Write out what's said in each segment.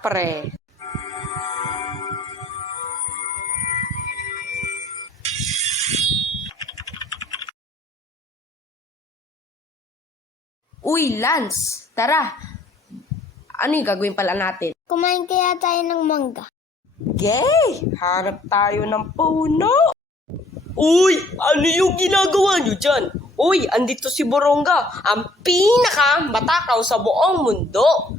kapre. Uy, Lance, tara. Ano yung gagawin pala natin? Kumain kaya tayo ng mangga. Gay! Hanap tayo ng puno! Uy! Ano yung ginagawa nyo dyan? Uy! Andito si Boronga, ang pinaka-matakaw sa buong mundo!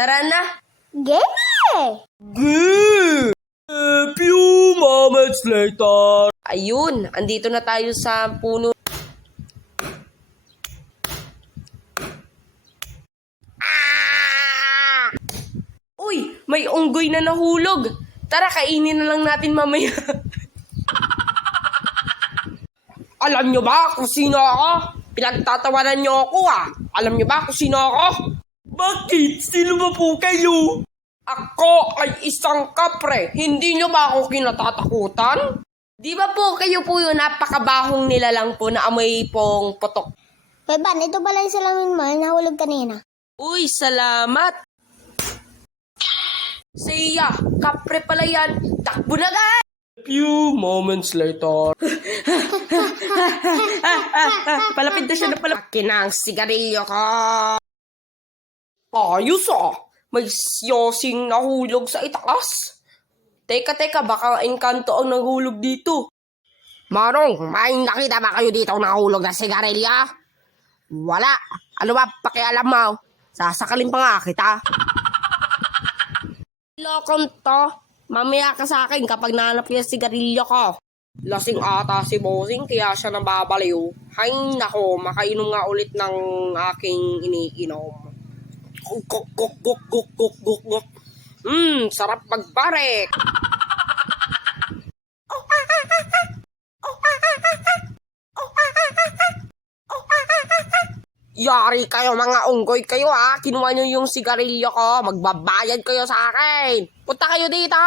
Tara na! Gay! Gay! A few moments later! Ayun! Andito na tayo sa puno. Uy, may unggoy na nahulog. Tara, kainin na lang natin mamaya. Alam nyo ba kung sino ako? Pinagtatawanan nyo ako Alam nyo ba kung sino ako? Bakit? Sino ba po kayo? Ako ay isang kapre. Hindi nyo ba ako kinatatakutan? Di ba po kayo po yung napakabahong nilalang po na amoy pong putok? Hoy, Ban, ito pala yung salamin mo, yung nahulog kanina. Uy, salamat! Siya, kapre pala yan. Takbo na guys! A few moments later. Palapit na siya na palapit. Akin ang sigarilyo ko. Ayos May siyosing nahulog sa itaas. Teka, baka engkanto ang nahulog dito. Marong, may nakita ba kayo dito nahulog na sigarilyo? Wala. Ano ba pakialam mo? Sasakalin pa nga kita. Lokon to. Mamaya ka sa akin kapag nahanap niya sigarilyo ko. Lasing ata si Bossing kaya siya nababaliw. Hay nako, makainom nga ulit ng aking iniinom. Guk. Sarap magbarek. Yari kayo mga unggoy kayo Kinuha nyo yung sigarilyo ko. Magbabayad kayo sa akin. Punta kayo dito.